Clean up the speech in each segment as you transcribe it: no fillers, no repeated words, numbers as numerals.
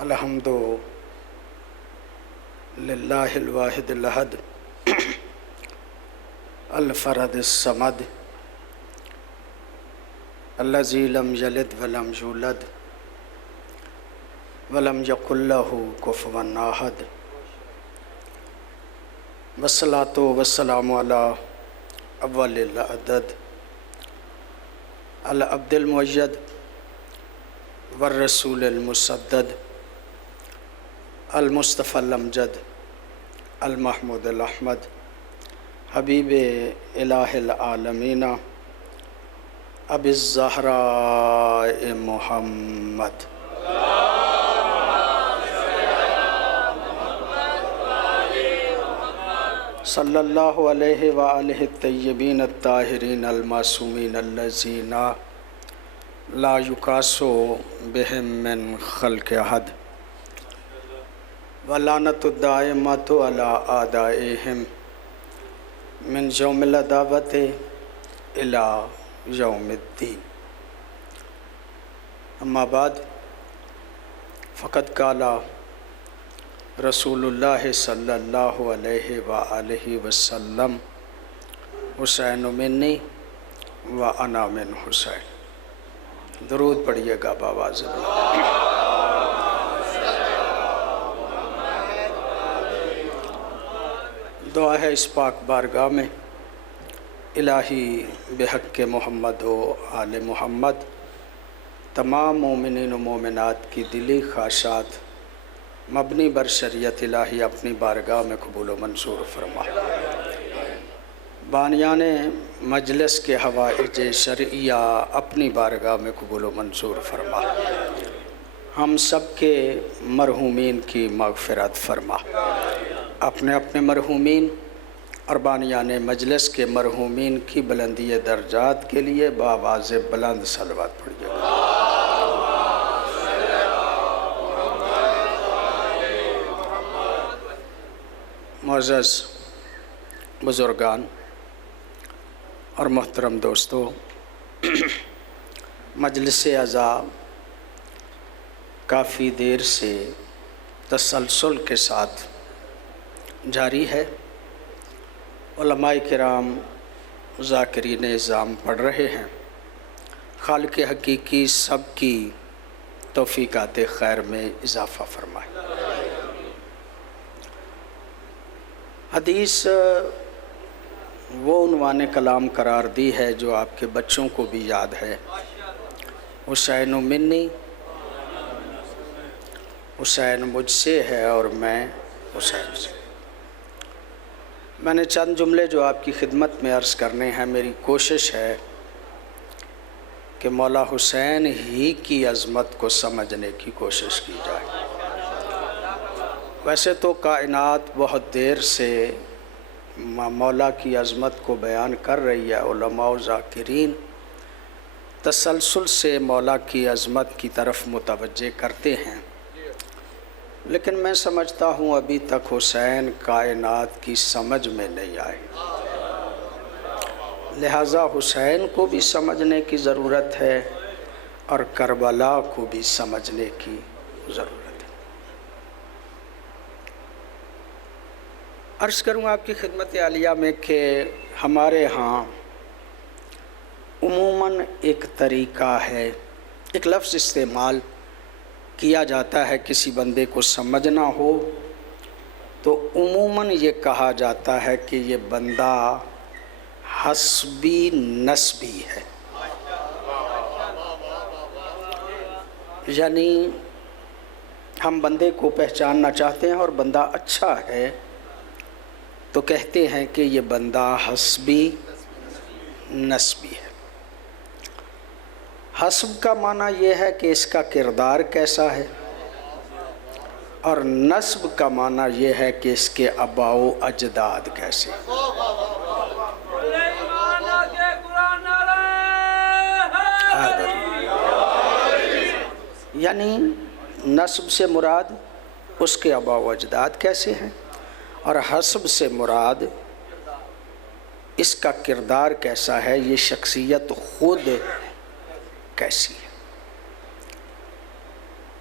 الحمد للہ الواحد الاحد الفرد الصمد الذی لم یلد ولم یولد ولم یکن لہ کفوا احد والصلاۃ والسلام علی اول العدد العبد المؤید والرسول المسدد المصطفى الامجد المحمود الاحمد حبیب الہ العالمین ابی الزہراء محمد صلی اللہ علیہ وآلہ الطیبین الطاہرین المعصومین الذین لا یقاس بہم من خلق احد ولعنۃ الدائمۃ علی اعدائہم من یوم العداوۃ الی یوم الدین اما بعد فقد قال رسول اللہ صلی اللہ علیہ وآلہ وسلم حسین منی وانا من حسین۔ درود پڑھیے گا باواز بلند۔ دعا ہے اس پاک بارگاہ میں، الہی بحق محمد و آل محمد تمام مومنین و مومنات کی دلی خواہشات مبنی بر شریعت الہی اپنی بارگاہ میں قبول و منظور فرما۔ بانیان مجلس کے حوائج شرعیہ اپنی بارگاہ میں قبول و منظور فرما۔ ہم سب کے مرحومین کی مغفرت فرما۔ اپنے اپنے مرحومین اور بانیان مجلس کے مرحومین کی بلندی درجات کے لیے بآواز بلند صلوات پڑھیے گا۔ معزز بزرگان اور محترم دوستو، مجلس اعزا کافی دیر سے تسلسل کے ساتھ جاری ہے۔ علماء کرام ذاکرین اعظام پڑھ رہے ہیں۔ خالق حقیقی سب کی توفیقات خیر میں اضافہ فرمائے۔ حدیث وہ عنوان کلام قرار دی ہے جو آپ کے بچوں کو بھی یاد ہے، حسین منی، حسین مجھ سے ہے اور میں حسین سے۔ میں نے چند جملے جو آپ کی خدمت میں عرض کرنے ہیں۔ میری کوشش ہے کہ مولا حسین ہی کی عظمت کو سمجھنے کی کوشش کی جائے۔ ویسے تو کائنات بہت دیر سے مولا کی عظمت کو بیان کر رہی ہے، علماء و ذاکرین تسلسل سے مولا کی عظمت کی طرف متوجہ کرتے ہیں، لیکن میں سمجھتا ہوں ابھی تک حسین کائنات کی سمجھ میں نہیں آئے، لہٰذا حسین کو بھی سمجھنے کی ضرورت ہے اور کربلا کو بھی سمجھنے کی ضرورت ہے۔ عرض کروں آپ کی خدمت عالیہ میں کہ ہمارے ہاں عموماً ایک طریقہ ہے، ایک لفظ استعمال کیا جاتا ہے کسی بندے کو سمجھنا ہو تو عموماً یہ کہا جاتا ہے کہ یہ بندہ حسبی نسبی ہے، یعنی ہم بندے کو پہچاننا چاہتے ہیں اور بندہ اچھا ہے تو کہتے ہیں کہ یہ بندہ حسبی نسبی ہے۔ حسب کا معنی یہ ہے کہ اس کا کردار کیسا ہے، اور نسب کا معنی یہ ہے کہ اس کے آباء و اجداد کیسے ہیں۔ یعنی نسب سے مراد اس کے آباء و اجداد کیسے ہیں، اور حسب سے مراد اس کا کردار کیسا ہے، یہ شخصیت خود کیسی ہے۔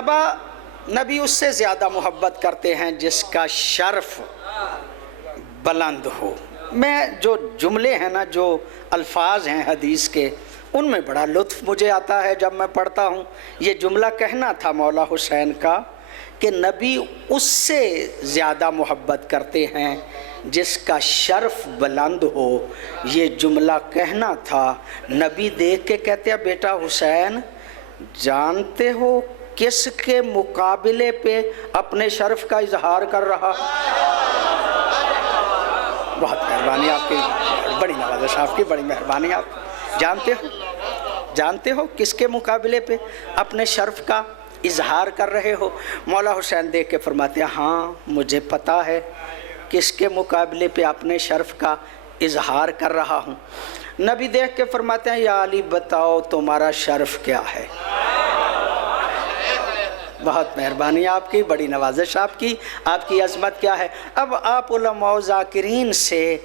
بابا نبی اس سے زیادہ محبت کرتے ہیں جس کا شرف بلند ہو۔ میں جو جملے ہیں نا، جو الفاظ ہیں حدیث کے، ان میں بڑا لطف مجھے آتا ہے جب میں پڑھتا ہوں۔ یہ جملہ کہنا تھا مولا حسین کا کہ نبی اس سے زیادہ محبت کرتے ہیں جس کا شرف بلند ہو، یہ جملہ کہنا تھا۔ نبی دیکھ کے کہتے ہیں بیٹا حسین، جانتے ہو کس کے مقابلے پہ اپنے شرف کا اظہار کر رہا؟ بہت مہربانی آپ کی، بڑی نوازش آپ کی، بڑی مہربانی آپ۔ جانتے ہو کس کے مقابلے پہ اپنے شرف کا اظہار کر رہے ہو؟ مولا حسین دیکھ کے فرماتے ہیں ہاں مجھے پتا ہے کس کے مقابلے پہ اپنے شرف کا اظہار کر رہا ہوں۔ نبی دیکھ کے فرماتے ہیں یا علی بتاؤ تمہارا شرف کیا ہے؟ بہت مہربانی آپ کی، بڑی نوازش آپ کی عظمت کیا ہے؟ اب آپ علماء و ذاکرین سے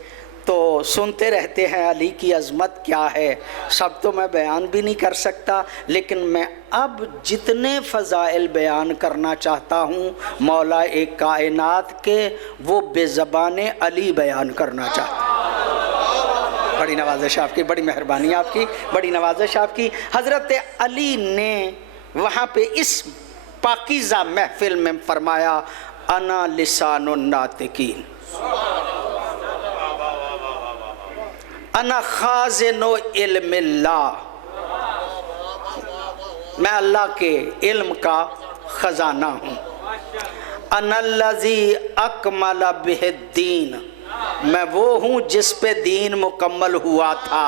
تو سنتے رہتے ہیں علی کی عظمت کیا ہے، سب تو میں بیان بھی نہیں کر سکتا، لیکن میں اب جتنے فضائل بیان کرنا چاہتا ہوں مولا ایک کائنات کے، وہ بے زبان علی بیان کرنا چاہتا ہوں۔ بڑی نوازش آپ کی، بڑی مہربانی آپ کی، بڑی نوازش آپ کی۔ حضرت علی نے وہاں پہ اس پاکیزہ محفل میں فرمایا انا لسان الناطقین، انا خازن علم اللہ، میں اللہ کے علم کا خزانہ ہوں۔ انا الذی اکمل بہ الدین، میں وہ ہوں جس پہ دین مکمل ہوا تھا۔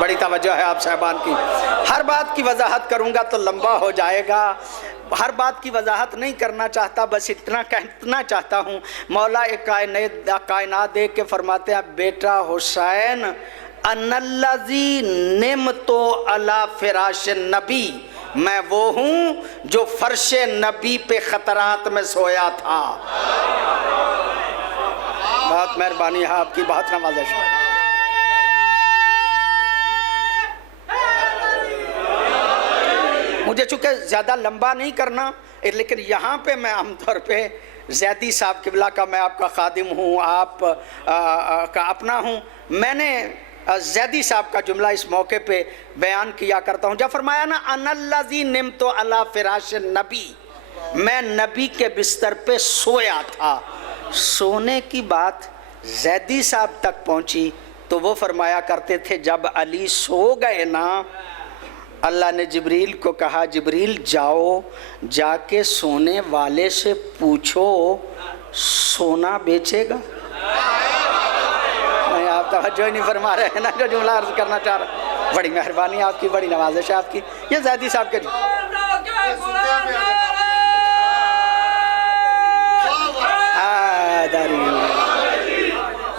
بڑی توجہ ہے آپ صاحبان کی۔ ہر بات کی وضاحت کروں گا تو لمبا ہو جائے گا، ہر بات کی وضاحت نہیں کرنا چاہتا، بس اتنا کہنا چاہتا ہوں۔ مولا کائنات دیکھ کے فرماتے ہیں بیٹا حسین ان الذی نمت علی فراش النبی، میں وہ ہوں جو فرش نبی پہ خطرات میں سویا تھا۔ بہت مہربانی ہے آپ کی، بہت نوازش ہے۔ مجھے چونکہ زیادہ لمبا نہیں کرنا، لیکن یہاں پہ میں عام طور پہ زیدی صاحب قبلہ کا میں آپ کا خادم ہوں، آپ کا اپنا ہوں، میں نے زیدی صاحب کا جملہ اس موقع پہ بیان کیا کرتا ہوں جب فرمایا نا ان الذی نمت علی فراش النبی، میں نبی کے بستر پہ سویا تھا۔ سونے کی بات زیدی صاحب تک پہنچی تو وہ فرمایا کرتے تھے جب علی سو گئے نا، اللہ نے جبریل کو کہا جبریل جاؤ جا کے سونے والے سے پوچھو سونا بیچے گا؟ نہیں آپ توجہ نہیں فرما رہے ہیں نا جو جملہ عرض کرنا چاہ رہا۔ بڑی مہربانی آپ کی، بڑی نوازش آپ کی۔ یہ زیدی صاحب کے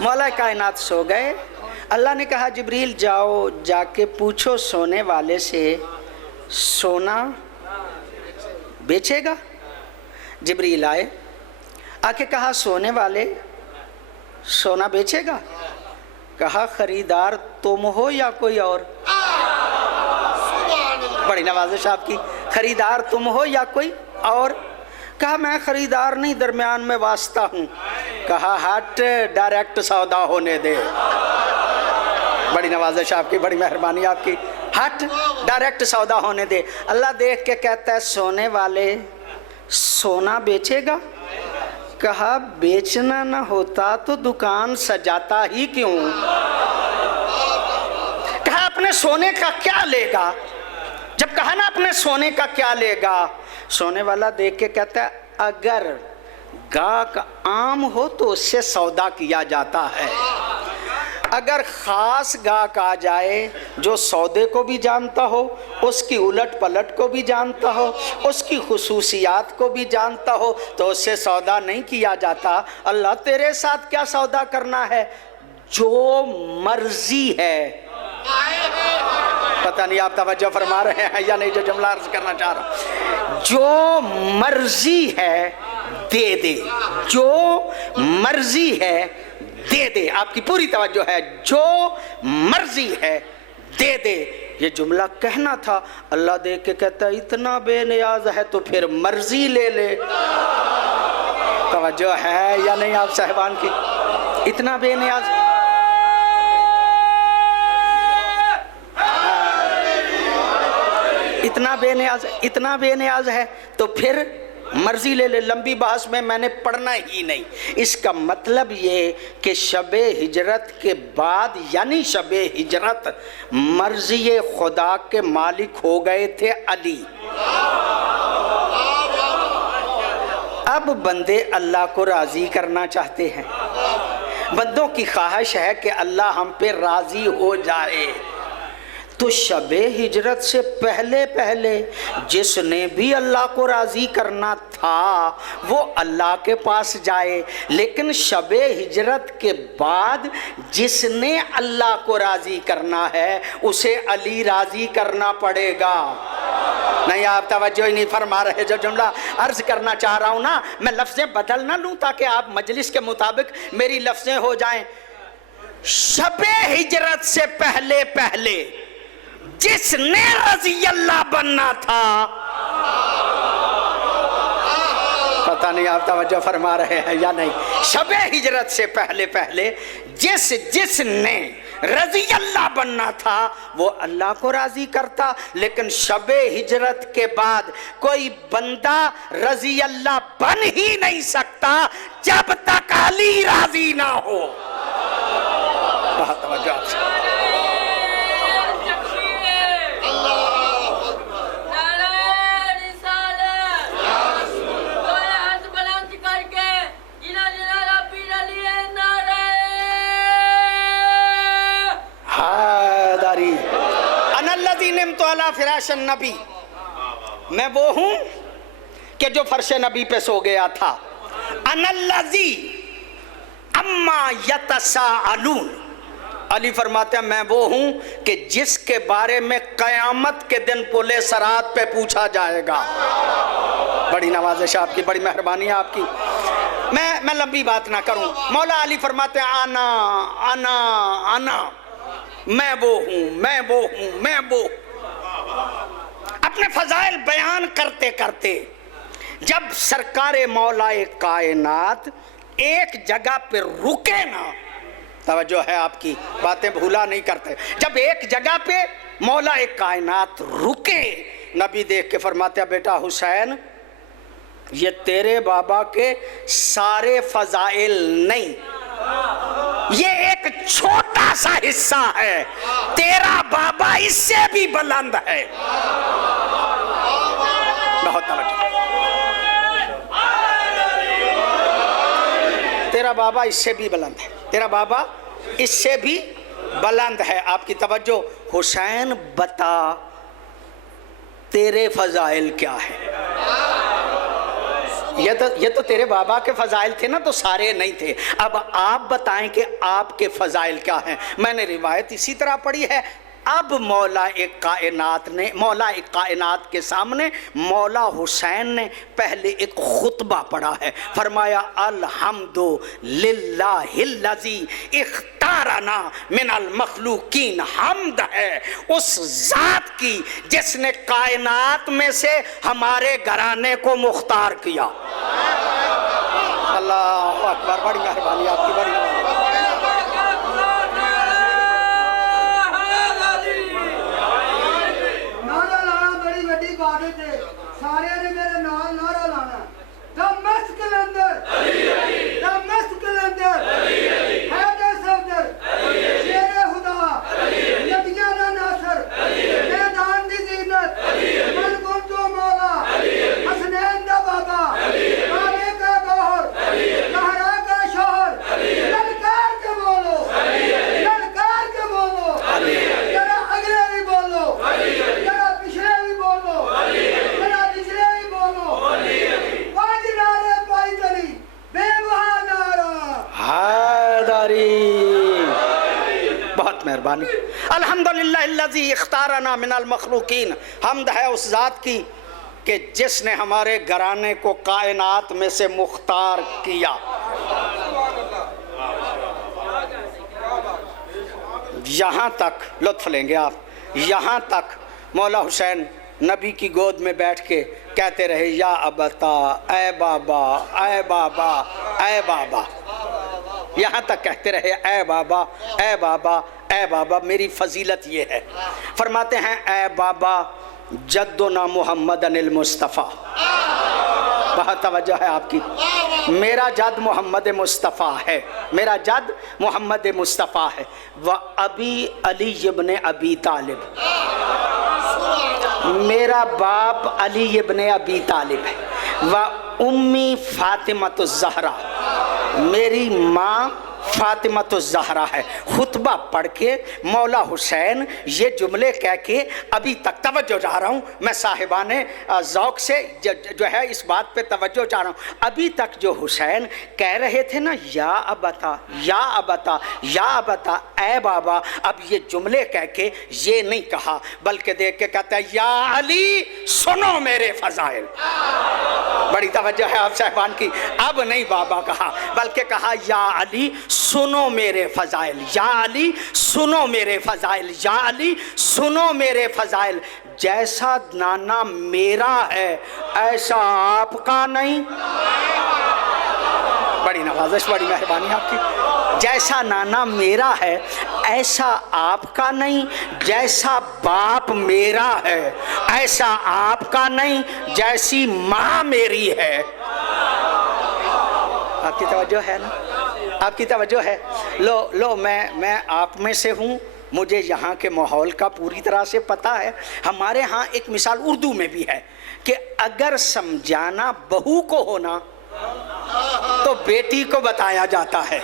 مولا کائنات سو گئے، اللہ نے کہا جبریل جاؤ جا کے پوچھو سونے والے سے سونا بیچے گا؟ جبریل آئے، آ کے کہا سونے والے سونا بیچے گا؟ کہا خریدار تم ہو یا کوئی اور؟ بڑی نوازش آپ کی، خریدار تم ہو یا کوئی اور؟ کہا میں خریدار نہیں، درمیان میں واسطہ ہوں۔ کہا ہٹ ڈائریکٹ سودا ہونے دے۔ بڑی نوازش آپ کی، بڑی مہربانی آپ کی، ہٹ ڈائریکٹ سودا ہونے دے۔ اللہ دیکھ کے کہتا ہے سونے والے سونا بیچے گا؟ کہا بیچنا نہ ہوتا تو دکان سجاتا ہی کیوں؟ کہا اپنے سونے کا کیا لے گا؟ جب کہا نا اپنے سونے کا کیا لے گا، سونے والا دیکھ کے کہتا ہے اگر گاہک عام ہو تو اس سے سودا کیا جاتا ہے، اگر خاص گاہک آ جائے جو سودے کو بھی جانتا ہو، اس کی الٹ پلٹ کو بھی جانتا ہو، اس کی خصوصیات کو بھی جانتا ہو تو اس سے سودا نہیں کیا جاتا۔ اللہ تیرے ساتھ کیا سودا کرنا ہے؟ جو مرضی ہے۔ پتہ نہیں آپ توجہ فرما رہے ہیں یا نہیں جو جملہ عرض کرنا چاہ رہا۔ جو مرضی ہے دے دے، جو مرضی ہے دے دے، آپ کی پوری توجہ ہے، جو مرضی ہے دے دے۔ یہ جملہ کہنا تھا، اللہ دیکھ کے کہتا ہے اتنا بے نیاز ہے تو پھر مرضی لے لے۔ توجہ ہے یا نہیں آپ صاحبان کی؟ اتنا بے نیاز، اتنا بے نیاز ہے تو پھر مرضی لے لے۔ لمبی بحث میں نے پڑھنا ہی نہیں۔ اس کا مطلب یہ کہ شب ہجرت کے بعد یعنی شب ہجرت مرضی خدا کے مالک ہو گئے تھے علی۔ اب بندے اللہ کو راضی کرنا چاہتے ہیں، بندوں کی خواہش ہے کہ اللہ ہم پہ راضی ہو جائے، تو شب ہجرت سے پہلے جس نے بھی اللہ کو راضی کرنا تھا وہ اللہ کے پاس جائے، لیکن شب ہجرت کے بعد جس نے اللہ کو راضی کرنا ہے اسے علی راضی کرنا پڑے گا۔ نہیں آپ توجہ ہی نہیں فرما رہے۔ جو جملہ عرض کرنا چاہ رہا ہوں نا، میں لفظیں بدل نہ لوں تاکہ آپ مجلس کے مطابق میری لفظیں ہو جائیں۔ شب ہجرت سے پہلے جس نے رضی اللہ بننا تھا، پتہ نہیں آپ توجہ فرما رہے ہیں یا نہیں، شب ہجرت سے پہلے جس نے رضی اللہ بننا تھا وہ اللہ کو راضی کرتا، لیکن شب ہجرت کے بعد کوئی بندہ رضی اللہ بن ہی نہیں سکتا جب تک علی راضی نہ ہو۔ بہت توجہ آپ سے۔ فراش النبی، میں وہ ہوں کہ جو فرش نبی پہ سو گیا تھا۔ انا الذی اما یتساءلون، علی فرماتے ہیں میں وہ ہوں کہ جس کے بارے میں قیامت کے دن پلے صراط پہ پوچھا جائے گا۔ بڑی نوازش آپ کی، بڑی مہربانی آپ کی، میں لمبی بات نہ کروں۔ مولا علی فرماتے ہیں انا میں وہ ہوں۔ اپنے فضائل بیان کرتے جب سرکار مولا کائنات ایک جگہ پہ رکے نا، توجہ ہے آپ کی، باتیں بھولا نہیں کرتے، جب ایک جگہ پہ مولا کائنات رکے، نبی دیکھ کے فرماتے ہیں بیٹا حسین یہ تیرے بابا کے سارے فضائل نہیں، یہ ایک چھوٹا سا حصہ ہے، تیرا بابا اس سے بھی بلند ہے۔ بہت توجہ، تیرا بابا اس سے بھی بلند ہے، تیرا بابا اس سے بھی بلند ہے۔ آپ کی توجہ، حسین بتا تیرے فضائل کیا ہے؟ یہ تو تیرے بابا کے فضائل تھے نا، تو سارے نہیں تھے، اب آپ بتائیں کہ آپ کے فضائل کیا ہیں۔ میں نے روایت اسی طرح پڑھی ہے۔ اب مولا کائنات کے سامنے مولا حسین نے پہلے ایک خطبہ پڑھا ہے، فرمایا الحمد للہ الذی اختارنا من المخلوقین، حمد ہے اس ذات کی جس نے کائنات میں سے ہمارے گھرانے کو مختار کیا۔ اللہ اکبر، بڑی مہربانی آپ کی، بڑی مہربانی۔ سارے نے میرے نال نعرہ لانا، دمشق کے اندر، دمشق کے اندر، حیدر صفدر، شیر خدا، نبیان ناصر، میدان دی زینت، ملکن تو مولا، حسنین دا بابا، کعبے کا گوہر، زہرا کا شوہر، للکار کے بولو، للکار کے بولو، ذرا اگلے بھی بولو، ذرا پچھلے بھی بولو، بہت مہربانی۔ الحمدللہ الذی اختارنا من المخلوقین، حمد ہے اس ذات کی کہ جس نے ہمارے گھرانے کو کائنات میں سے مختار کیا۔ یہاں تک لطف لیں گے آپ، یہاں تک مولا حسین نبی کی گود میں بیٹھ کے کہتے رہے یا ابتا، اے بابا، اے بابا، اے بابا، یہاں تک کہتے رہے اے بابا، اے بابا، اے بابا۔ میری فضیلت یہ ہے، فرماتے ہیں اے بابا جدنا محمد المصطفیٰ، بہت توجہ ہے آپ کی، میرا جد محمد مصطفیٰ ہے، میرا جد محمد مصطفیٰ ہے، وَأَبِي علی ابن ابی طالب، میرا باپ علی ابن ابی طالب ہے، وَأُمِّي فاطمۃ الزہرا، میری ماں فاطمۃ الزہرا ہے۔ خطبہ پڑھ کے مولا حسین یہ جملے کہہ کے، ابھی تک توجہ چاہ رہا ہوں میں صاحبان ذوق سے جو ہے اس بات پہ توجہ چاہ رہا ہوں، ابھی تک جو حسین کہہ رہے تھے نا یا ابتا، یا ابتا، یا ابتا، اے بابا، اب یہ جملے کہہ کے یہ نہیں کہا بلکہ دیکھ کے کہتا ہے یا علی سنو میرے فضائل۔ بڑی توجہ ہے آپ صاحبان کی، اب نہیں بابا کہا بلکہ کہا یا علی سنو میرے فضائل، یا علی سنو میرے فضائل، یا علی سنو میرے فضائل، جیسا نانا میرا ہے ایسا آپ کا نہیں۔ بڑی نوازش، بڑی مہربانی آپ کی۔ جیسا نانا میرا ہے ایسا آپ کا نہیں، جیسا باپ میرا ہے ایسا آپ کا نہیں، جیسی ماں میری ہے۔ آپ کی توجہ ہے نا، آپ کی توجہ ہے؟ لو میں آپ میں سے ہوں، مجھے یہاں کے ماحول کا پوری طرح سے پتہ ہے۔ ہمارے ہاں ایک مثال اردو میں بھی ہے کہ اگر سمجھانا بہو کو ہونا تو بیٹی کو بتایا جاتا ہے۔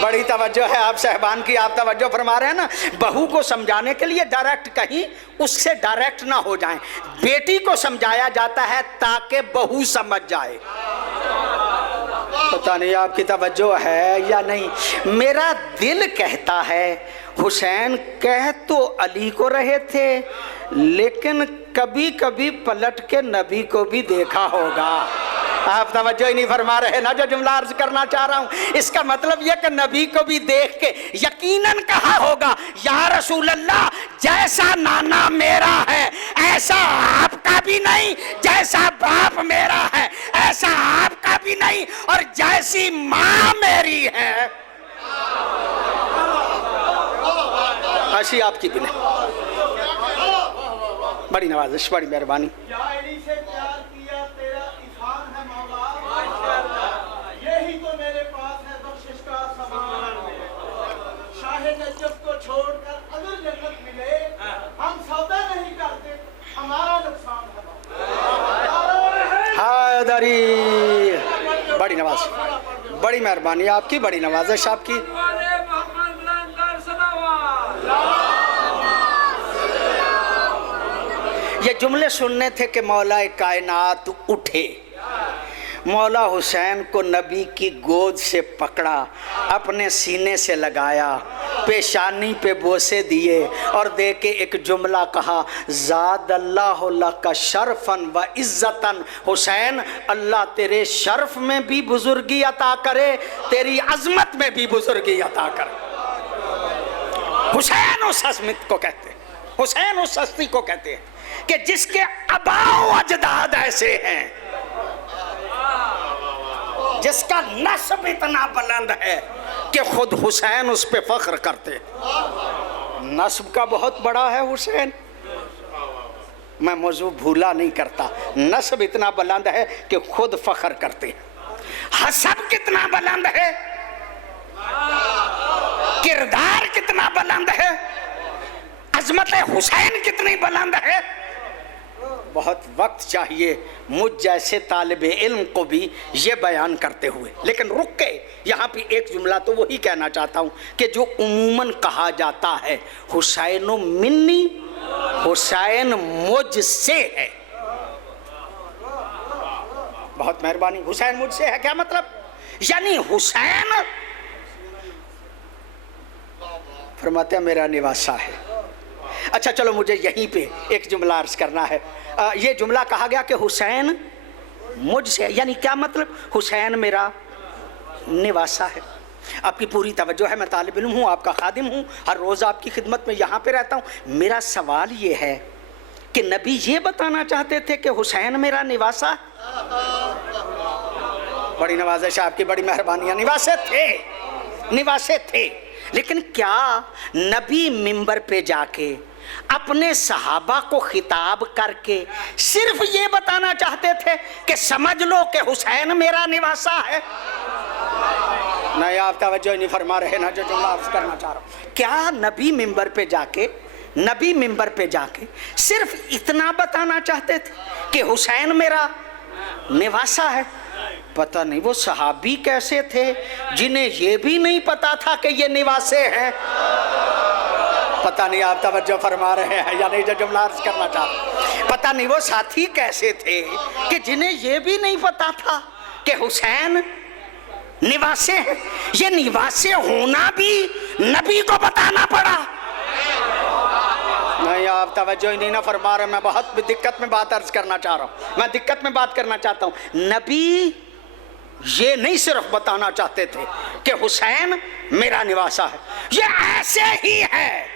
بڑی توجہ ہے آپ صاحبان کی، آپ توجہ فرما رہے ہیں نا، بہو کو سمجھانے کے لیے ڈائریکٹ کہیں اس سے ڈائریکٹ نہ ہو جائیں، بیٹی کو سمجھایا جاتا ہے تاکہ بہو سمجھ جائے۔ پتہ نہیں آپ کی توجہ ہے یا نہیں۔ میرا دل کہتا ہے حسین کہہ تو علی کو رہے تھے لیکن کبھی کبھی پلٹ کے نبی کو بھی دیکھا ہوگا۔ آپ توجہ ہی نہیں فرما رہے نا جو جملہ عرض کرنا چاہ رہا ہوں، اس کا مطلب یہ کہ نبی کو بھی دیکھ کے یقیناً کہا ہوگا یا رسول اللہ جیسا نانا میرا ہے ایسا آپ کا بھی نہیں، جیسا باپ میرا ہے ایسا آپ کا بھی نہیں، اور جیسی ماں میری ہے ایسی آپ کی بھی نہیں۔ بڑی نوازش، بڑی مہربانی۔ بڑی نواز، بڑی مہربانی آپ کی، بڑی نوازش آپ کی۔ یہ جملے سننے تھے کہ مولا کائنات اٹھے، مولا حسین کو نبی کی گود سے پکڑا، اپنے سینے سے لگایا، پیشانی پہ بوسے دیے اور دے کے ایک جملہ کہا زاد اللہ لک شرفاً و عزتاً، حسین اللہ تیرے شرف میں بھی بزرگی عطا کرے، تیری عظمت میں بھی بزرگی عطا کرے۔ حسین اس عظمت کو کہتے ہیں، حسین اس ہستی کو کہتے ہیں کہ جس کے آباء و اجداد ایسے ہیں، جس کا نسب اتنا بلند ہے کہ خود حسین اس پہ فخر کرتے۔ نسب کا بہت بڑا ہے حسین، میں موضوع بھولا نہیں کرتا، نسب اتنا بلند ہے کہ خود فخر کرتے۔ حسب کتنا بلند ہے، کردار کتنا بلند ہے، عظمت حسین کتنی بلند ہے۔ بہت وقت چاہیے مجھ جیسے طالب علم کو بھی یہ بیان کرتے ہوئے، لیکن رک کے یہاں پہ ایک جملہ تو وہی کہنا چاہتا ہوں کہ جو عموماً کہا جاتا ہے حسین منی، حسین مجھ سے ہے۔ بہت مہربانی، حسین مجھ سے ہے کیا مطلب؟ یعنی حسین فرماتے ہیں میرا نواسا ہے۔ اچھا چلو مجھے یہیں پہ ایک جملہ عرض کرنا ہے۔ یہ جملہ کہا گیا کہ حسین مجھ سے، یعنی کیا مطلب؟ حسین میرا نواسا ہے۔ آپ کی پوری توجہ ہے، میں طالب علم ہوں، آپ کا خادم ہوں، ہر روز آپ کی خدمت میں یہاں پہ رہتا ہوں۔ میرا سوال یہ ہے کہ نبی یہ بتانا چاہتے تھے کہ حسین میرا نواسا؟ بڑی نوازش آپ کی، بڑی مہربانیاں، نواسے تھے، لیکن کیا نبی منبر پہ جا کے اپنے صحابہ کو خطاب کر کے صرف یہ بتانا چاہتے تھے کہ سمجھ لو کہ حسین میرا نواسا ہے؟ نہیں، آپ توجہ نہیں فرما رہے نا جو جملہ عرض کرنا چاہ رہا ہوں۔ کیا نبی منبر پہ جا کے صرف اتنا بتانا چاہتے تھے کہ حسین میرا نواسا ہے؟ پتہ نہیں وہ صحابی کیسے تھے جنہیں یہ بھی نہیں پتا تھا کہ یہ نواسے ہیں؟ پتہ نہیں آپ توجہ فرما رہے ہیں یا نہیں جو جملہ عرض کرنا چاہ رہا ہوں۔ پتہ نہیں وہ ساتھی کیسے تھے کہ جنہیں یہ بھی نہیں پتا تھا کہ حسین نواسے ہیں؟ یہ نواسے ہونا بھی نبی کو بتانا پڑا؟ نہیں، آپ توجہ ہی نہیں نہ فرما رہے، میں بہت دقت میں بات عرض کرنا چاہ رہا ہوں، میں دقت میں بات کرنا چاہتا ہوں۔ نبی یہ نہیں صرف بتانا چاہتے تھے کہ حسین میرا نواسا ہے، یہ ایسے ہی ہے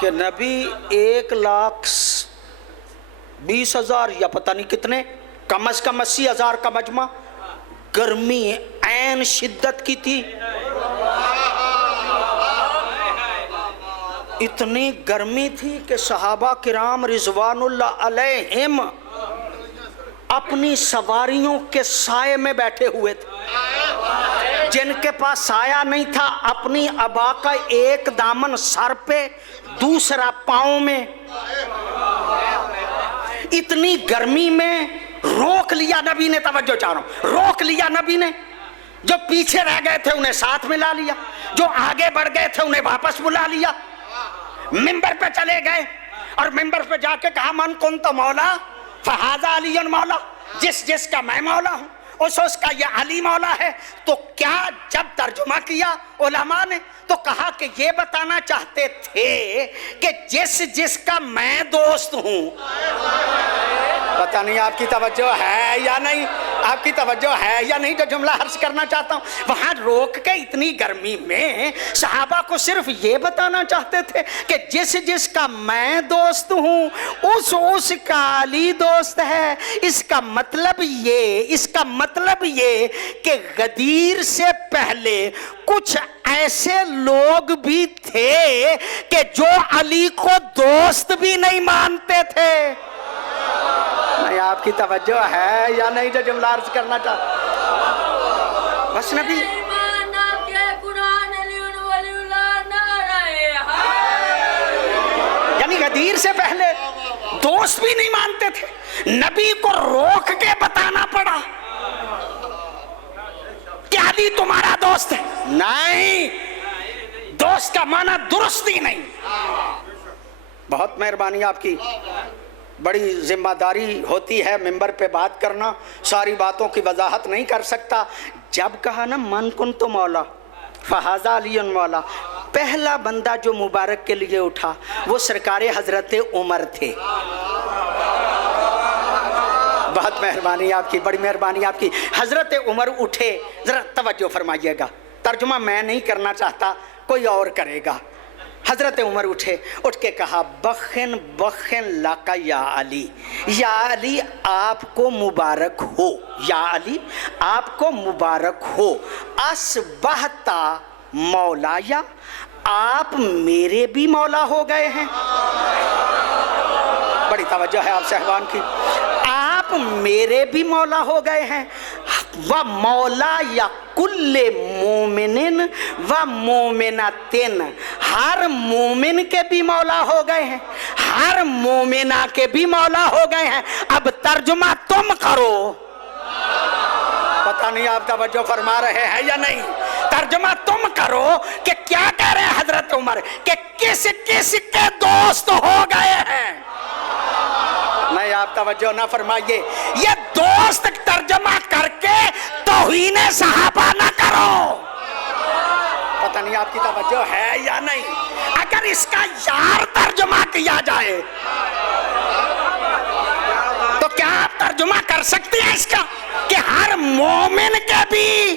کہ نبی 1,20,000 یا پتہ نہیں کتنے، کم از کم 80,000 کا مجمع، گرمی عین شدت کی تھی، اتنی گرمی تھی کہ صحابہ کرام رضوان اللہ علیہم اپنی سواریوں کے سائے میں بیٹھے ہوئے تھے، جن کے پاس سایہ نہیں تھا اپنی عبا کا ایک دامن سر پہ، دوسرا پاؤں میں، اتنی گرمی میں روک لیا نبی نے، توجہ چاہ رہا ہوں، روک لیا نبی نے، جو پیچھے رہ گئے تھے انہیں ساتھ ملا لیا، جو آگے بڑھ گئے تھے انہیں واپس بلا لیا، منبر پہ چلے گئے اور منبر پہ جا کے کہا من کنت مولا فہذا علی مولا، جس کا میں مولا ہوں اس کا یہ علی مولا ہے۔ تو کیا جب ترجمہ کیا علماء نے تو کہا کہ یہ بتانا چاہتے تھے کہ جس کا میں دوست ہوں۔ پتہ نہیں آپ کی توجہ ہے یا نہیں، آپ کی توجہ ہے یا نہیں جو جملہ عرض کرنا چاہتا ہوں۔ وہاں روک کے اتنی گرمی میں صحابہ کو صرف یہ بتانا چاہتے تھے کہ جس کا میں دوست ہوں اس کا علی دوست ہے۔ اس کا مطلب یہ کہ غدیر سے پہلے کچھ ایسے لوگ بھی تھے کہ جو علی کو دوست بھی نہیں مانتے تھے۔ نہیں، آپ کی توجہ ہے یا نہیں جو جملہ عرض کرنا چاہتا؟ بس نبی یعنی غدیر سے پہلے دوست بھی نہیں مانتے تھے، نبی کو روک کے بتانا پڑا کہ علی تمہارا دوست ہے۔ نہیں، دوست کا معنی درست ہی نہیں۔ بہت مہربانی آپ کی، بڑی ذمہ داری ہوتی ہے منبر پہ بات کرنا، ساری باتوں کی وضاحت نہیں کر سکتا۔ جب کہا نا من کنت مولا فہذا علی مولا، پہلا بندہ جو مبارک کے لیے اٹھا وہ سرکار حضرت عمر تھے۔ بہت مہربانی آپ کی، بڑی مہربانی آپ کی۔ حضرت عمر اٹھے، ذرا توجہ فرمائیے گا، ترجمہ میں نہیں کرنا چاہتا، کوئی اور کرے گا۔ حضرت عمر اٹھے، اٹھ کے کہا بخن لکا یا علی، یا علی آپ کو مبارک ہو، یا علی آپ کو مبارک ہو، اصبحتا مولایا، آپ میرے بھی مولا ہو گئے ہیں۔ بڑی توجہ ہے آپ صاحبان کی، آپ میرے بھی مولا ہو گئے ہیں۔ و مولا یا کل مومن و مومناتن، ہر مومن کے بھی مولا ہو گئے ہیں، ہر مومنہ کے بھی مولا ہو گئے ہیں۔ اب ترجمہ تم کرو، پتہ نہیں آپ توجہ فرما رہے ہیں یا نہیں، ترجمہ تم کرو کہ کیا کہہ رہے ہیں حضرت عمر کہ کس کے دوست ہو گئے ہیں۔ نہیں، آپ توجہ نہ فرمائیے، یہ دوست ترجمہ کر کے توہین صحابہ نہ کرو۔ پتہ نہیں آپ کی توجہ ہے یا نہیں، اگر اس کا یار ترجمہ کیا جائے تو کیا آپ ترجمہ کر سکتے ہیں اس کا کہ ہر مومن کے بھی؟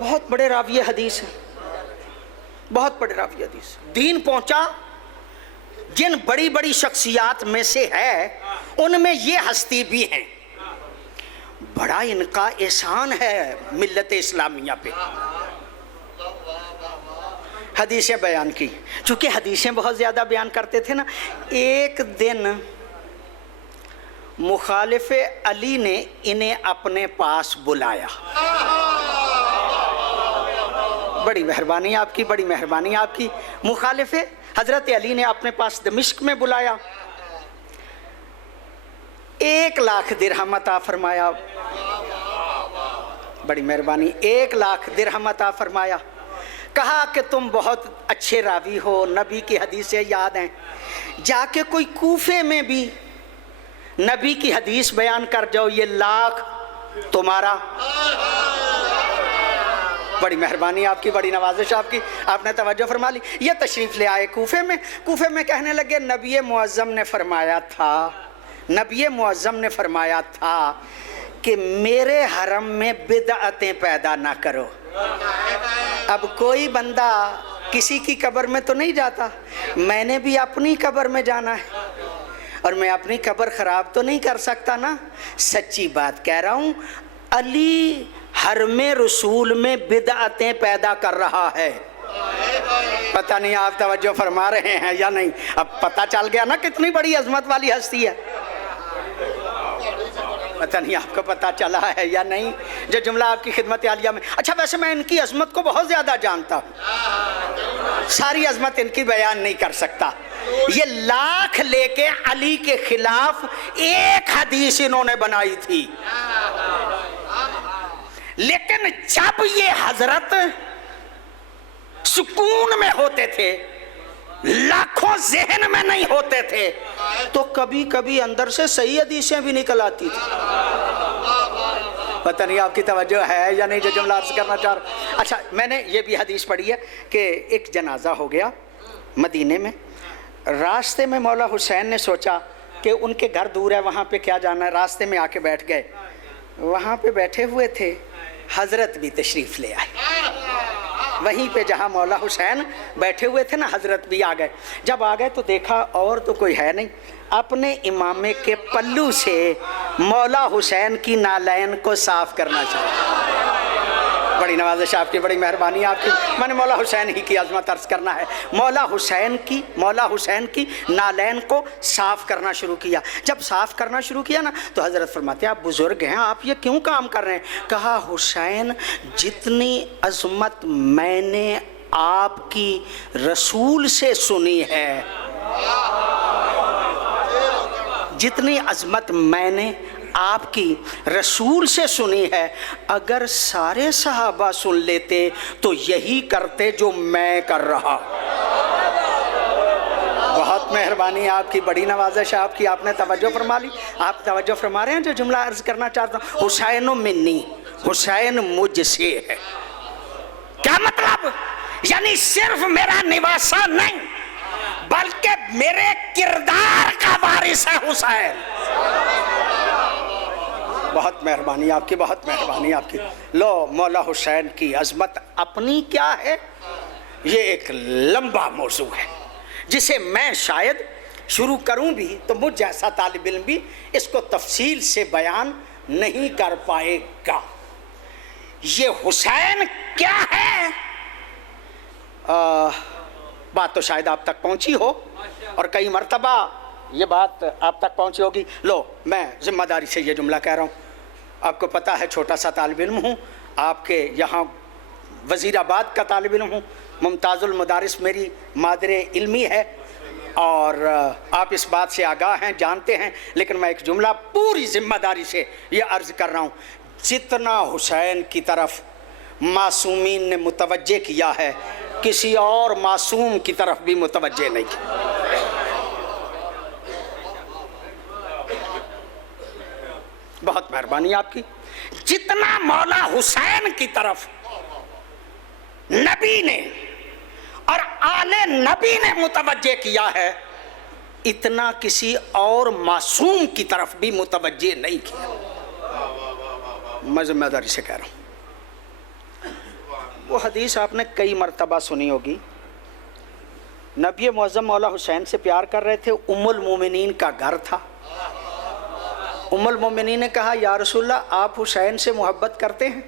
بہت بڑے راوی حدیث ہیں، بہت بڑے راوی حدیث. دین پہنچا جن بڑی بڑی شخصیات میں سے ہے، ان میں یہ ہستی بھی ہیں. بڑا ان کا احسان ہے ملت اسلامیہ پہ. حدیثیں بیان کی، چونکہ حدیثیں بہت زیادہ بیان کرتے تھے نا. ایک دن مخالف علی نے انہیں اپنے پاس بلایا. بڑی مہربانی آپ کی، بڑی مہربانی آپ کی. مخالف حضرت علی نے اپنے پاس دمشق میں بلایا. 1,00,000 درہم عطا فرمایا. بڑی مہربانی. 1,00,000 درہم عطا فرمایا. کہا کہ تم بہت اچھے راوی ہو، نبی کی حدیثیں یاد ہیں، جا کے کوئی کوفے میں بھی نبی کی حدیث بیان کر جاؤ، یہ 1,00,000 تمہارا. بڑی مہربانی آپ کی، بڑی نوازش آپ کی. آپ نے توجہ فرما لی. یہ تشریف لے آئے کوفے میں. کوفے میں کہنے لگے نبی معظم نے فرمایا تھا، نبی معظم نے فرمایا تھا کہ میرے حرم میں بدعتیں پیدا نہ کرو. اب کوئی بندہ کسی کی قبر میں تو نہیں جاتا، میں نے بھی اپنی قبر میں جانا ہے، اور میں اپنی قبر خراب تو نہیں کر سکتا نا. سچی بات کہہ رہا ہوں، علی حرم رسول میں بدعتیں پیدا کر رہا ہے. پتہ نہیں آپ توجہ فرما رہے ہیں یا نہیں. اب پتہ چل گیا نا کتنی بڑی عظمت والی ہستی ہے. پتہ نہیں آپ کو پتہ چلا ہے یا نہیں جو جملہ آپ کی خدمت عالیہ میں. اچھا ویسے میں ان کی عظمت کو بہت زیادہ جانتا ہوں، ساری عظمت ان کی بیان نہیں کر سکتا. یہ 1,00,000 لے کے علی کے خلاف ایک حدیث انہوں نے بنائی تھی. لیکن جب یہ حضرت سکون میں ہوتے تھے، لاکھوں ذہن میں نہیں ہوتے تھے، تو کبھی کبھی اندر سے صحیح حدیثیں بھی نکل آتی تھی. پتہ نہیں آپ کی توجہ ہے یا نہیں جو جملہ عرض کرنا چاہ رہا ہوں. اچھا میں نے یہ بھی حدیث پڑھی ہے کہ ایک جنازہ ہو گیا مدینے میں. راستے میں مولا حسین نے سوچا کہ ان کے گھر دور ہے، وہاں پہ کیا جانا ہے. راستے میں آ کے بیٹھ گئے. وہاں پہ بیٹھے ہوئے تھے، حضرت بھی تشریف لے آئے. وہیں پہ جہاں مولا حسین بیٹھے ہوئے تھے نا، حضرت بھی آ گئے. جب آ گئے تو دیکھا اور تو کوئی ہے نہیں. اپنے امامے کے پلو سے مولا حسین کی نالین کو صاف کرنا چاہیے. بڑی نوازش آپ کی، بڑی مہربانی آپ کی. میں نے مولا حسین ہی کی عظمت عرض کرنا ہے. مولا حسین کی نالین کو صاف کرنا شروع کیا. جب صاف کرنا شروع کیا نا تو حضرت فرماتے ہیں آپ بزرگ ہیں، آپ یہ کیوں کام کر رہے ہیں؟ کہا حسین جتنی عظمت میں نے آپ کی رسول سے سنی ہے، جتنی عظمت میں نے آپ کی رسول سے سنی ہے، اگر سارے صحابہ سن لیتے تو یہی کرتے جو میں کر رہا. بہت مہربانی آپ کی، بڑی نوازش آپ کی. آپ نے توجہ فرما لی. آپ توجہ فرما رہے ہیں جو جملہ عرض کرنا چاہتا ہوں. حسین منی، حسین مجھ سے ہے. کیا مطلب؟ یعنی صرف میرا نواسا نہیں بلکہ میرے کردار کا وارث ہے حسین. بہت مہربانی آپ کی، بہت مہربانی آپ کی. لو مولا حسین کی عظمت اپنی کیا ہے، یہ ایک لمبا موضوع ہے جسے میں شاید شروع کروں بھی تو مجھ جیسا طالب علم بھی اس کو تفصیل سے بیان نہیں کر پائے گا. یہ حسین کیا ہے، بات تو شاید آپ تک پہنچی ہو اور کئی مرتبہ یہ بات آپ تک پہنچی ہوگی. لو میں ذمہ داری سے یہ جملہ کہہ رہا ہوں. آپ کو پتہ ہے چھوٹا سا طالب علم ہوں، آپ کے یہاں وزیر آباد کا طالب علم ہوں. ممتاز المدارس میری مادر علمی ہے اور آپ اس بات سے آگاہ ہیں، جانتے ہیں. لیکن میں ایک جملہ پوری ذمہ داری سے یہ عرض کر رہا ہوں. جتنا حسین کی طرف معصومین نے متوجہ کیا ہے، کسی اور معصوم کی طرف بھی متوجہ نہیں کیا. بہت مہربانی آپ کی. جتنا مولا حسین کی طرف نبی نے اور آل نبی نے متوجہ کیا ہے، اتنا کسی اور معصوم کی طرف بھی متوجہ نہیں کیا. میں ذمہ داری سے کہہ رہا ہوں. وہ حدیث آپ نے کئی مرتبہ سنی ہوگی، نبی معظم مولا حسین سے پیار کر رہے تھے، ام المومنین کا گھر تھا۔ ام المومنین نے کہا یا رسول اللہ آپ حسین سے محبت کرتے ہیں؟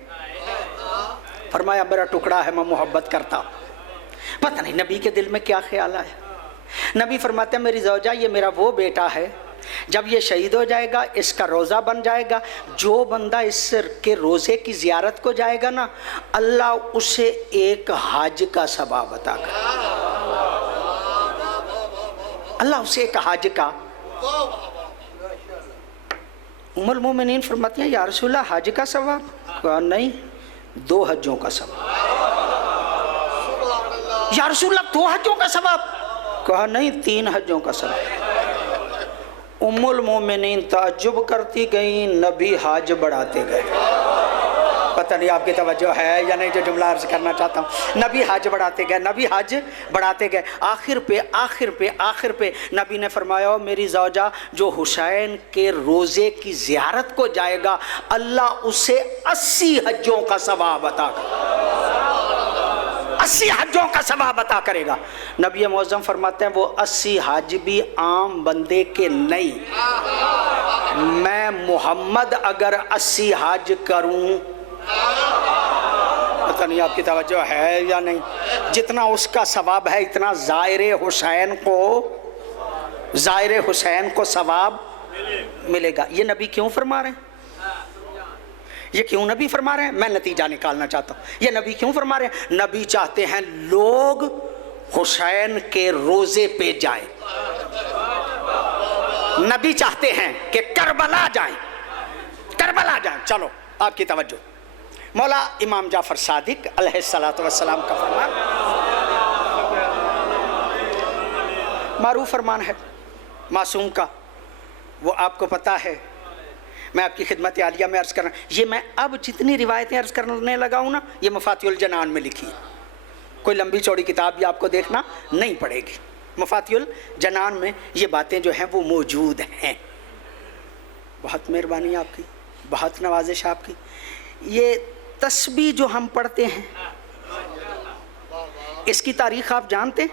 فرمایا میرا ٹکڑا ہے، میں محبت کرتا ہوں۔ پتہ نہیں نبی کے دل میں کیا خیال آیا۔ نبی فرماتے ہیں میری زوجہ یہ میرا وہ بیٹا ہے، جب یہ شہید ہو جائے گا اس کا روزہ بن جائے گا، جو بندہ اس کے روزے کی زیارت کو جائے گا نا، اللہ اسے ایک حج کا ثواب عطا کرے گا، اللہ اسے ایک حج کا۔ ام المومنین فرماتی ہیں یا رسول اللہ حج کا ثواب؟ کہا نہیں، 2 حجوں کا ثواب۔ یا رسول اللہ 2 حجوں کا ثواب؟ کہا نہیں، 3 حجوں کا ثواب۔ ام المومنین تعجب کرتی گئیں، نبی حج بڑھاتے گئے۔ پتہ نہیں آپ کی توجہ ہے یا نہیں جو جملہ عرض کرنا چاہتا ہوں۔ نبی حج بڑھاتے گئے، نبی حج بڑھاتے گئے، آخر پہ نبی نے فرمایا میری زوجہ جو حسین کے روزے کی زیارت کو جائے گا اللہ اسے 80 حجوں کا ثواب عطا کرے گا، 80 حجوں کا ثواب عطا کرے گا۔ نبی معظم فرماتے ہیں وہ 80 حج بھی عام بندے کے نہیں، میں محمد اگر 80 حج کروں، پتہ نہیں آپ کی توجہ ہے یا نہیں، جتنا اس کا ثواب ہے اتنا زائر حسین کو ثواب ملے گا۔ یہ نبی کیوں فرما رہے ہیں؟ یہ کیوں نبی فرما رہے ہیں؟ میں نتیجہ نکالنا چاہتا ہوں۔ یہ نبی کیوں فرما رہے ہیں؟ نبی چاہتے ہیں لوگ حسین کے روزے پہ جائیں، نبی چاہتے ہیں کہ کربلا جائیں۔ چلو آپ کی توجہ، مولا امام جعفر صادق علیہ السلام کا فرمان، معروف فرمان ہے معصوم کا، وہ آپ کو پتہ ہے۔ میں آپ کی خدمت عالیہ میں عرض کرنا، یہ میں اب جتنی روایتیں عرض کرنے لگا ہوں نا یہ مفاتیح الجنان میں لکھی ہے، کوئی لمبی چوڑی کتاب بھی آپ کو دیکھنا نہیں پڑے گی، مفاتیح الجنان میں یہ باتیں جو ہیں وہ موجود ہیں۔ بہت مہربانی آپ کی، بہت نوازش آپ کی۔ یہ تسبیح جو ہم پڑھتے ہیں اس کی تاریخ آپ جانتے ہیں؟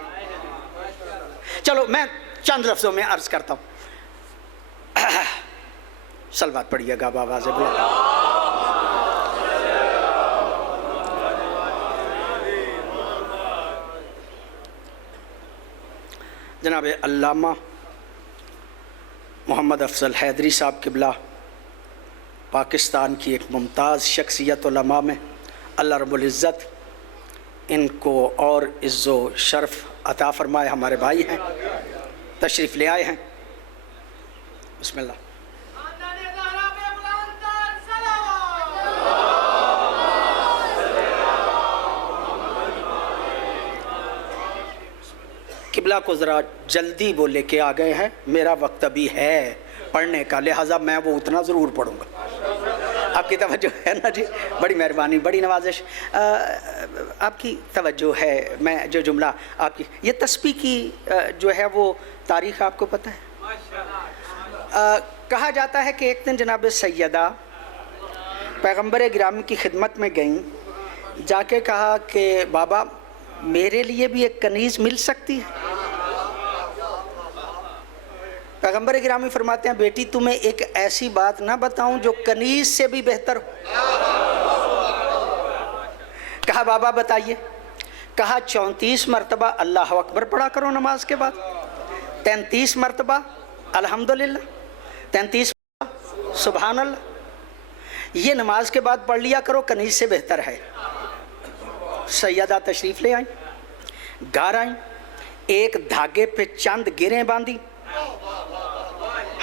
چلو میں چند لفظوں میں عرض کرتا ہوں، صلوات پڑھیے گا بابا سے بلا۔ جناب علامہ محمد افضل حیدری صاحب قبلہ پاکستان کی ایک ممتاز شخصیت علماء میں، اللہ رب العزت ان کو اور عز و شرف عطا فرمائے۔ ہمارے بھائی ہیں، تشریف لے آئے ہیں، بسم اللہ۔ قبلہ کو ذرا جلدی وہ لے کے آ گئے ہیں، میرا وقت ابھی ہے پڑھنے کا، لہٰذا میں وہ اتنا ضرور پڑھوں گا۔ آپ کی توجہ ہے نا جی، بڑی مہربانی، بڑی نوازش، آپ کی توجہ ہے۔ میں جو جملہ آپ کی، یہ تسبیح کی جو ہے وہ تاریخ آپ کو پتہ ہے؟ کہا جاتا ہے کہ ایک دن جناب سیدہ پیغمبر گرامی کی خدمت میں گئیں، جا کے کہا کہ بابا میرے لیے بھی ایک کنیز مل سکتی ہے؟ پیغمبر گرامی فرماتے ہیں بیٹی تمہیں ایک ایسی بات نہ بتاؤں جو کنیز سے بھی بہتر ہو؟ کہا بابا بتائیے۔ کہا 34 مرتبہ اللہ اکبر پڑھا کرو نماز کے بعد، 33 مرتبہ الحمدللہ، 33 مرتبہ سبحان اللہ، یہ نماز کے بعد پڑھ لیا کرو، کنیز سے بہتر ہے۔ سیدہ تشریف لے آئیں، گھر آئیں، ایک دھاگے پہ چند گریں باندھی،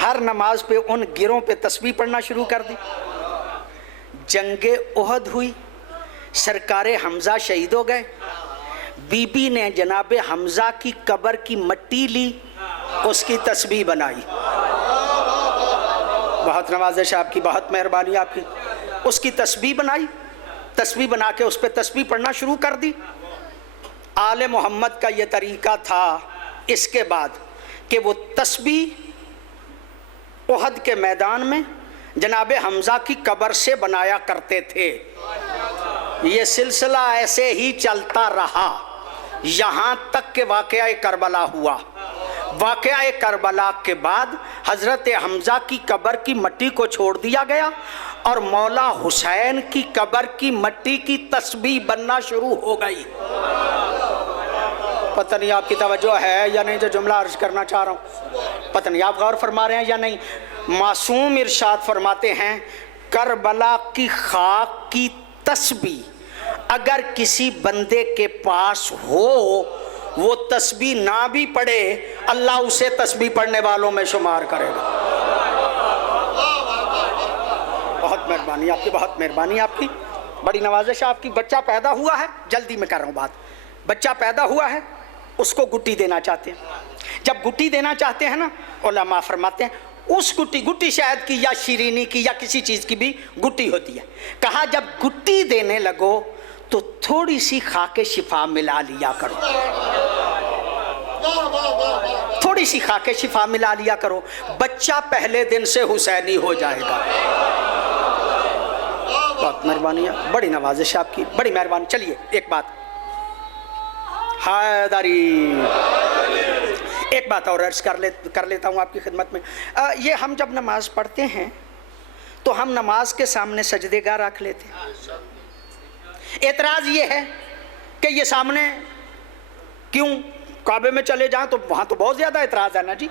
ہر نماز پہ ان گروں پہ تسبیح پڑھنا شروع کر دی۔ جنگ احد ہوئی، سرکار حمزہ شہید ہو گئے، بی بی نے جناب حمزہ کی قبر کی مٹی لی، اس کی تسبیح بنائی۔ بہت نوازش آپ کی، بہت مہربانی آپ کی۔ اس کی تسبیح بنائی، تسبیح بنا کے اس پہ تسبیح پڑھنا شروع کر دی۔ آل محمد کا یہ طریقہ تھا اس کے بعد کہ وہ تسبیح احد کے میدان میں جناب حمزہ کی قبر سے بنایا کرتے تھے۔ یہ سلسلہ ایسے ہی چلتا رہا یہاں تک کہ واقعہ کربلا ہوا۔ واقعہ کربلا کے بعد حضرت حمزہ کی قبر کی مٹی کو چھوڑ دیا گیا اور مولا حسین کی قبر کی مٹی کی تسبیح بننا شروع ہو گئی۔ پتہ نہیں آپ کی توجہ ہے یا نہیں جو جملہ عرض کرنا چاہ رہا ہوں، پتہ نہیں آپ غور فرما رہے ہیں یا نہیں۔ معصوم ارشاد فرماتے ہیں کربلا کی خاک کی تسبیح اگر کسی بندے کے پاس ہو وہ تسبیح نہ بھی پڑھے اللہ اسے تسبیح پڑھنے والوں میں شمار کرے گا۔ بہت مہربانی آپ کی، بہت مہربانی آپ کی، بڑی نوازش آپ کی۔ بچہ پیدا ہوا ہے، جلدی میں کر رہا ہوں بات، بچہ پیدا ہوا ہے، اس کو گٹی دینا چاہتے ہیں۔ جب گٹی دینا چاہتے ہیں نا علماء فرماتے ہیں اس گٹی شہد کی یا شیرینی کی یا کسی چیز کی بھی گٹی ہوتی ہے، کہا جب گٹی دینے لگو تو تھوڑی سی خاک شفا ملا لیا کرو، تھوڑی سی خاک شفا ملا لیا کرو، بچہ پہلے دن سے حسینی ہو جائے گا۔ بہت مہربانی ہے، بڑی نوازش آپ کی، بڑی مہربانی۔ چلیے ایک بات حیدری، ایک بات اور عرض کر لیتا ہوں آپ کی خدمت میں۔ یہ ہم جب نماز پڑھتے ہیں تو ہم نماز کے سامنے سجدے گاہ رکھ لیتے ہیں۔ اعتراض یہ ہے کہ یہ سامنے کیوں، کعبے میں چلے جائیں تو وہاں تو بہت زیادہ اعتراض ہے نا جی،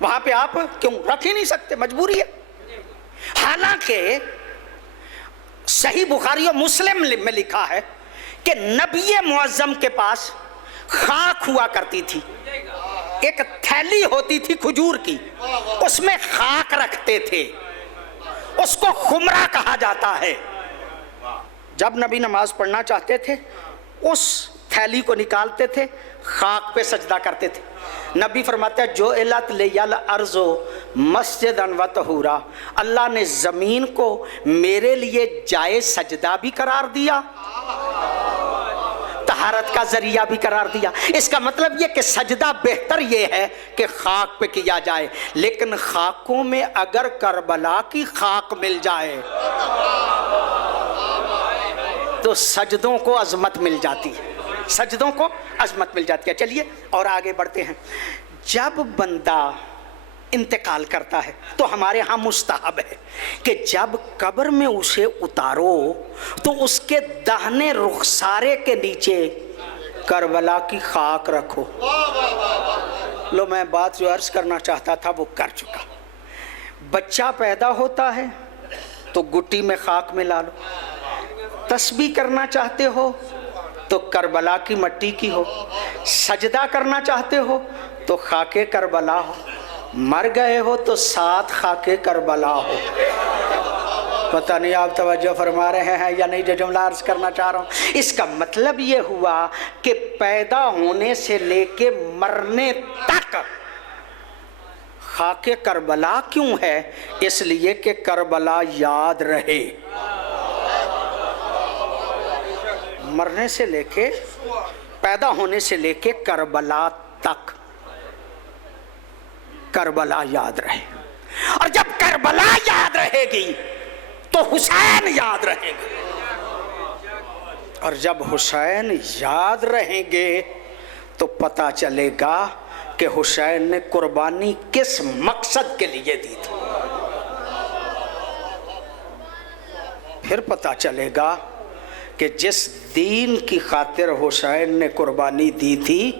وہاں پہ آپ کیوں رکھ ہی نہیں سکتے، مجبوری ہے۔ حالانکہ صحیح بخاری و مسلم میں لکھا ہے کہ نبی معظم کے پاس خاک ہوا کرتی تھی، ایک تھیلی ہوتی تھی کھجور کی، اس میں خاک رکھتے تھے، اس کو خمرہ کہا جاتا ہے۔ جب نبی نماز پڑھنا چاہتے تھے اس تھیلی کو نکالتے تھے، خاک پہ سجدہ کرتے تھے۔ نبی فرماتے ہیں جو الت لیل ارض مسجدا و طہورا، اللہ نے زمین کو میرے لیے جائے سجدہ بھی قرار دیا، طہارت کا ذریعہ بھی قرار دیا۔ اس کا مطلب یہ کہ سجدہ بہتر یہ ہے کہ خاک پہ کیا جائے، لیکن خاکوں میں اگر کربلا کی خاک مل جائے تو سجدوں کو عظمت مل جاتی ہے، سجدوں کو عظمت مل جاتی ہے۔ چلیے اور آگے بڑھتے ہیں۔ جب بندہ انتقال کرتا ہے تو ہمارے ہاں مستحب ہے کہ جب قبر میں اسے اتارو تو اس کے داہنے رخسارے کے نیچے کربلا کی خاک رکھو۔ لو میں بات جو عرض کرنا چاہتا تھا وہ کر چکا۔ بچہ پیدا ہوتا ہے تو گٹی میں خاک ملا لو، تسبیح کرنا چاہتے ہو تو کربلا کی مٹی کی ہو، سجدہ کرنا چاہتے ہو تو خاک کربلا ہو، مر گئے ہو تو ساتھ خاک کربلا ہو۔ پتہ نہیں آپ توجہ فرما رہے ہیں یا نہیں جو جملہ عرض کرنا چاہ رہا ہوں۔ اس کا مطلب یہ ہوا کہ پیدا ہونے سے لے کے مرنے تک خاک کربلا کیوں ہے؟ اس لیے کہ کربلا یاد رہے، مرنے سے لے کے پیدا ہونے سے لے کے کربلا تک کربلا یاد رہے، اور جب کربلا یاد رہے گی تو حسین یاد رہے گا، اور جب حسین یاد رہیں گے تو پتہ چلے گا کہ حسین نے قربانی کس مقصد کے لیے دی تھی، پھر پتہ چلے گا کہ جس دین کی خاطر حسین نے قربانی دی تھی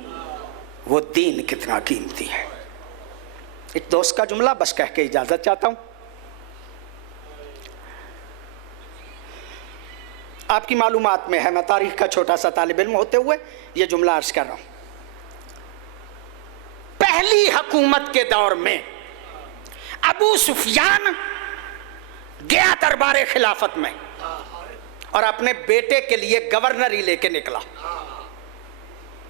وہ دین کتنا قیمتی ہے۔ ایک دوست کا جملہ بس کہہ کے اجازت چاہتا ہوں۔ آپ کی معلومات میں ہے، میں تاریخ کا چھوٹا سا طالب علم ہوتے ہوئے یہ جملہ عرض کر رہا ہوں۔ پہلی حکومت کے دور میں ابو سفیان گیا دربار خلافت میں اور اپنے بیٹے کے لیے گورنری لے کے نکلا۔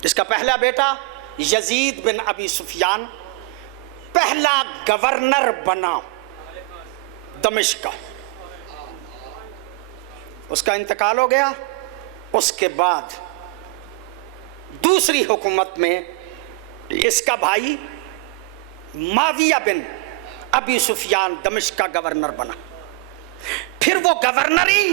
اس کا پہلا بیٹا یزید بن ابی سفیان پہلا گورنر بنا دمشق کا، اس کا انتقال ہو گیا۔ اس کے بعد دوسری حکومت میں اس کا بھائی معاویہ بن ابی سفیان دمشق کا گورنر بنا، پھر وہ گورنری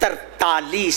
43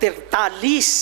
43